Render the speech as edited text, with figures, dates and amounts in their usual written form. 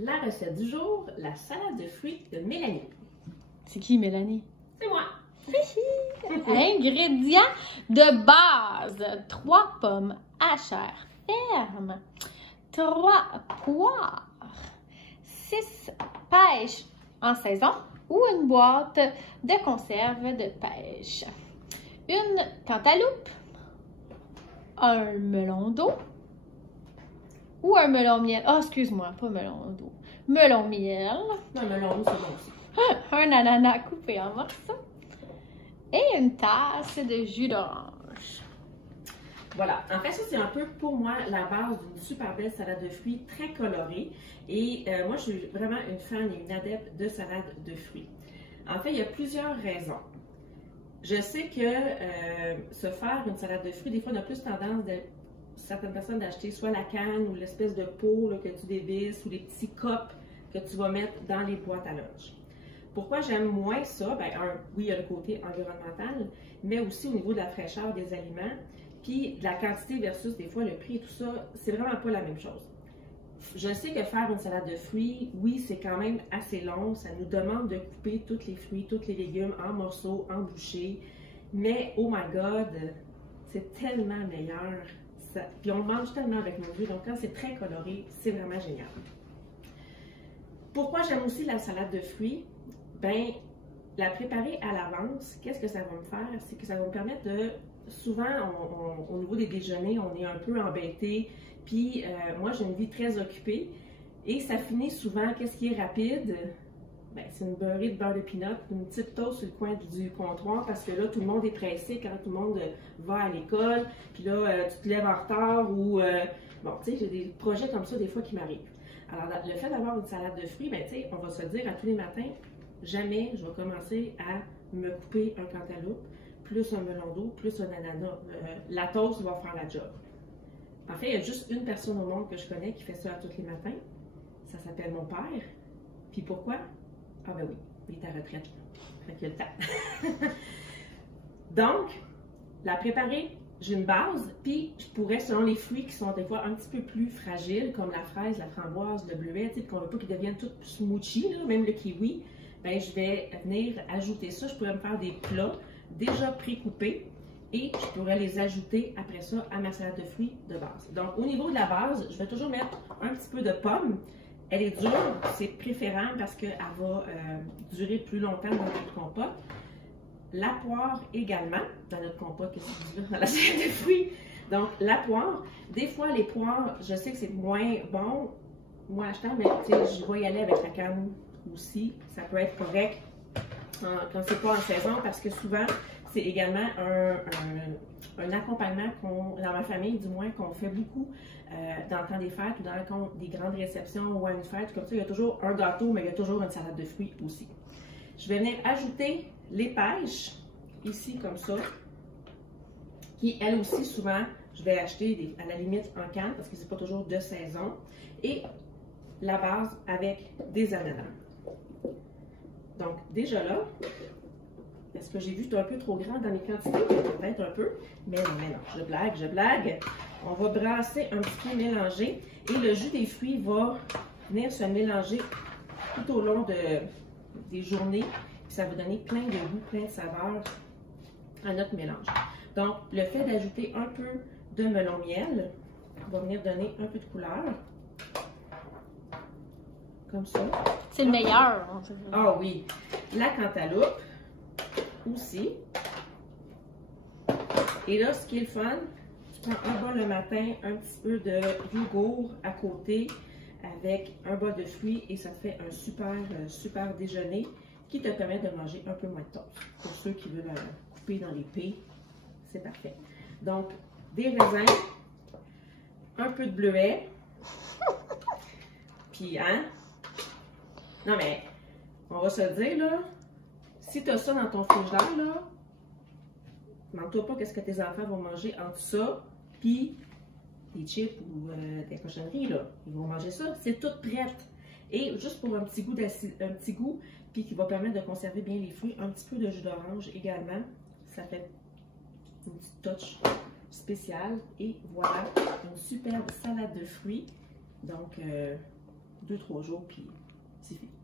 La recette du jour, la salade de fruits de Mélanie. C'est qui, Mélanie? C'est moi! Ingrédients de base. 3 pommes à chair ferme, 3 poires, 6 pêches en saison ou une boîte de conserve de pêche, une cantaloupe, un melon d'eau ou un melon miel. Oh, excuse-moi, pas melon d'eau. Melon miel. Un melon d'eau, c'est bon aussi. Un ananas coupé en morceaux et une tasse de jus d'orange. Voilà, en fait, ça c'est un peu pour moi la base d'une super belle salade de fruits très colorée. Et moi, je suis vraiment une fan et une adepte de salade de fruits. En fait, il y a plusieurs raisons. Je sais que se faire une salade de fruits, des fois, on a plus tendance certaines personnes d'acheter soit la canne ou l'espèce de pot là, que tu dévisses ou les petits cups que tu vas mettre dans les boîtes à lunch. Pourquoi j'aime moins ça? Ben, oui, il y a le côté environnemental, mais aussi au niveau de la fraîcheur des aliments, puis de la quantité versus des fois le prix et tout ça, c'est vraiment pas la même chose. Je sais que faire une salade de fruits, oui, c'est quand même assez long. Ça nous demande de couper tous les fruits, tous les légumes en morceaux, en bouchées, mais oh my God, c'est tellement meilleur. Puis on mange tellement avec nos yeux, donc quand c'est très coloré, c'est vraiment génial. Pourquoi j'aime aussi la salade de fruits? Ben, la préparer à l'avance, qu'est-ce que ça va me faire? C'est que ça va me permettre de, souvent, au niveau des déjeuners, on est un peu embêté, puis moi, j'ai une vie très occupée, et ça finit souvent, qu'est-ce qui est rapide? Ben, c'est une beurrée de beurre de pinot, une petite toast sur le coin du comptoir, parce que là, tout le monde est pressé quand tout le monde va à l'école, puis là, tu te lèves en retard, ou, bon, tu sais, j'ai des projets comme ça, des fois, qui m'arrivent. Alors, le fait d'avoir une salade de fruits, ben, tu sais, on va se le dire à tous les matins, jamais je vais commencer à me couper un cantaloupe, plus un melon d'eau, plus un ananas. La toast va faire la job. En fait, il y a juste une personne au monde que je connais qui fait ça tous les matins. Ça s'appelle mon père. Puis pourquoi? Ah ben oui, il est à retraite. Fait qu'il y a le temps. Donc, la préparer, j'ai une base, puis je pourrais, selon les fruits qui sont des fois un petit peu plus fragiles, comme la fraise, la framboise, le bleuet, tu sais, qu'on veut pas qu'ils deviennent tout smoothies, là, même le kiwi, ben, je vais venir ajouter ça. Je pourrais me faire des plats déjà pré-coupés et je pourrais les ajouter après ça à ma salade de fruits de base. Donc, au niveau de la base, je vais toujours mettre un petit peu de pomme. Elle est dure, c'est préférable parce qu'elle va durer plus longtemps dans notre compote. La poire également, dans notre compote, qu'est-ce que je dis là, dans la salade de fruits. Donc, la poire, des fois, les poires, je sais que c'est moins bon, moi achetant, mais je vais y aller avec la canne aussi. Ça peut être correct quand c'est pas en saison parce que souvent, c'est également un accompagnement dans ma famille, du moins, qu'on fait beaucoup dans le temps des fêtes ou dans des grandes réceptions ou à une fête. Comme ça, il y a toujours un gâteau, mais il y a toujours une salade de fruits aussi. Je vais venir ajouter les pêches, ici, comme ça, qui, elles aussi, souvent, je vais acheter à la limite en canne parce que c'est pas toujours de saison. Et la base avec des ananas. Donc, déjà là, est-ce que j'ai vu un peu trop grand dans les quantités? Peut-être un peu, mais non, je blague. On va brasser un petit peu mélanger et le jus des fruits va venir se mélanger tout au long des journées. Puis ça va donner plein de goût, plein de saveurs à notre mélange. Donc, le fait d'ajouter un peu de melon miel va venir donner un peu de couleur. Comme ça. C'est le meilleur. Ah oui. La cantaloupe aussi. Et là, ce qui est le fun, tu prends un bol le matin, un petit peu de yogourt à côté avec un bol de fruits et ça te fait un super déjeuner qui te permet de manger un peu moins de toast. Pour ceux qui veulent couper dans les pets, c'est parfait. Donc, des raisins, un peu de bleuet, puis, hein? Non, mais, on va se le dire, là, si tu as ça dans ton frigidaire, là, demande-toi pas qu'est-ce que tes enfants vont manger entre ça, puis des chips ou des cochonneries, là. Ils vont manger ça, c'est tout prêt. Et juste pour un petit goût, puis qui va permettre de conserver bien les fruits, un petit peu de jus d'orange également. Ça fait une petite touch spéciale. Et voilà, une superbe salade de fruits. Donc, 2-3 jours, puis c'est fini.